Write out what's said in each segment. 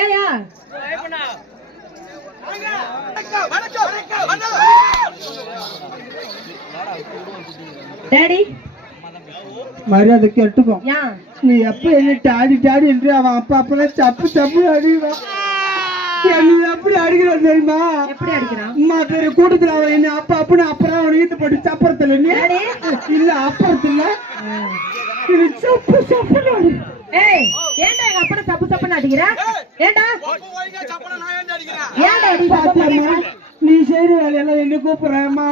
ஏயா டாடி மரியாதை கெட்டுக்கும். நீ எப்ப என்ன டாடி டாடி என்று அவன் அப்பா அப்பெல்லாம் சப்பு சப்பு அடிக்கிறான். என்ன எப்படி அடிக்கிறான் தெரியுமா? எப்படி அடிக்கிறான்? அம்மா பெரிய கூட்டத்துல அவன் என்ன அப்பா அப்படின்னு அப்புறம் அவனை ஈத்து போட்டு சப்பரத்துல இல்ல அப்பறத்துல சப்பு சப்பு. ஏய் ஏன்டா எங்க அப்பா சப்பு சப்புன்னு அடிக்கிற? ஏன்டா ஏன்டா அடிக்கிற? நீ செய்யற வேலையெல்லாம் என்ன கூப்பிடுறேம்மா?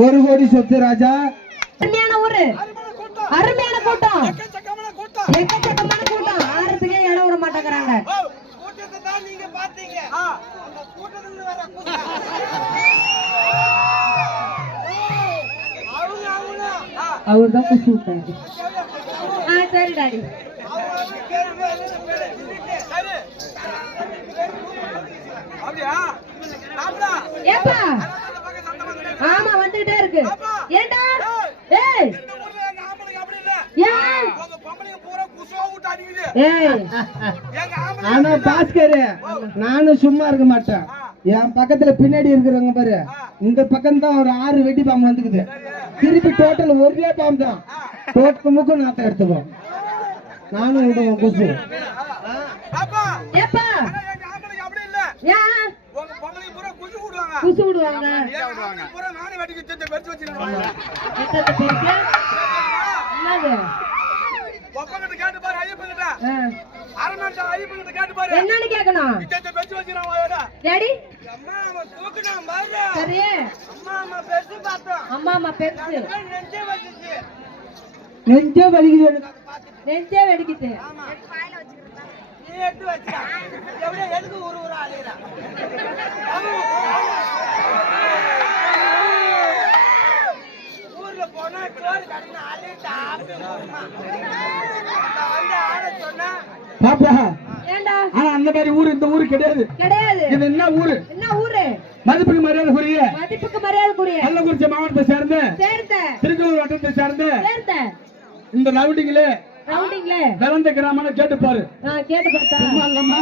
ஒரு கோடி சொத்து ராஜா. அருமையான ஊரு, அருமையான கூட்டம், எக்கச்சக்கமான கூட்டம். ஆறதுக்கே இடம் விட மாட்டேங்கிறாங்க. அவர் தான் குசு விட்டாரு. சரி டாடி. ஏப்பா ஆமா வந்துகிட்டே இருக்கு. ஏண்டா ஏய் ஆனா பாஸ்கர் நானும் சும்மா இருக்க மாட்டேன். என் பக்கத்துல பின்னாடி இருக்கிறவங்க பாரு, இந்த பக்கம் தான் ஒரு 6 வெட்டி பாம்பு வந்துக்குது. திருப்பி டோட்டல் ஒரே பாம்பு தான். டோட்டு முக்கு நாத்த எடுத்துக்கோம். நானும் விடுவோம் குசு. குசு விடுவாங்க. என்னன்னு கேட்கணும்? சரி அம்மா அம்மா பெருசு நெஞ்சே வலிக்குது. நெஞ்சே வெடிக்குது. ஊர்ல போனா சோறு கடையில பாப்பா ஏண்டா ஆனா அந்த மாதிரி ஊரு இந்த ஊரு கிடையாது. கிடையாது. இது என்ன ஊரு? என்ன ஊரு? மதிப்புக்கு மரியாதைக்குரிய, மதிப்புக்கு மரியாதைக்குரிய கள்ளக்குறிச்சி மாவட்டத்தை சேர்ந்த திருச்செந்தூர் வட்டத்தை சேர்ந்த இந்த ரவுண்டிங்ல விளந்த கிராமம் கேட்டு பாரு. கேட்டு பார்த்தா சும்மா இல்லம்மா.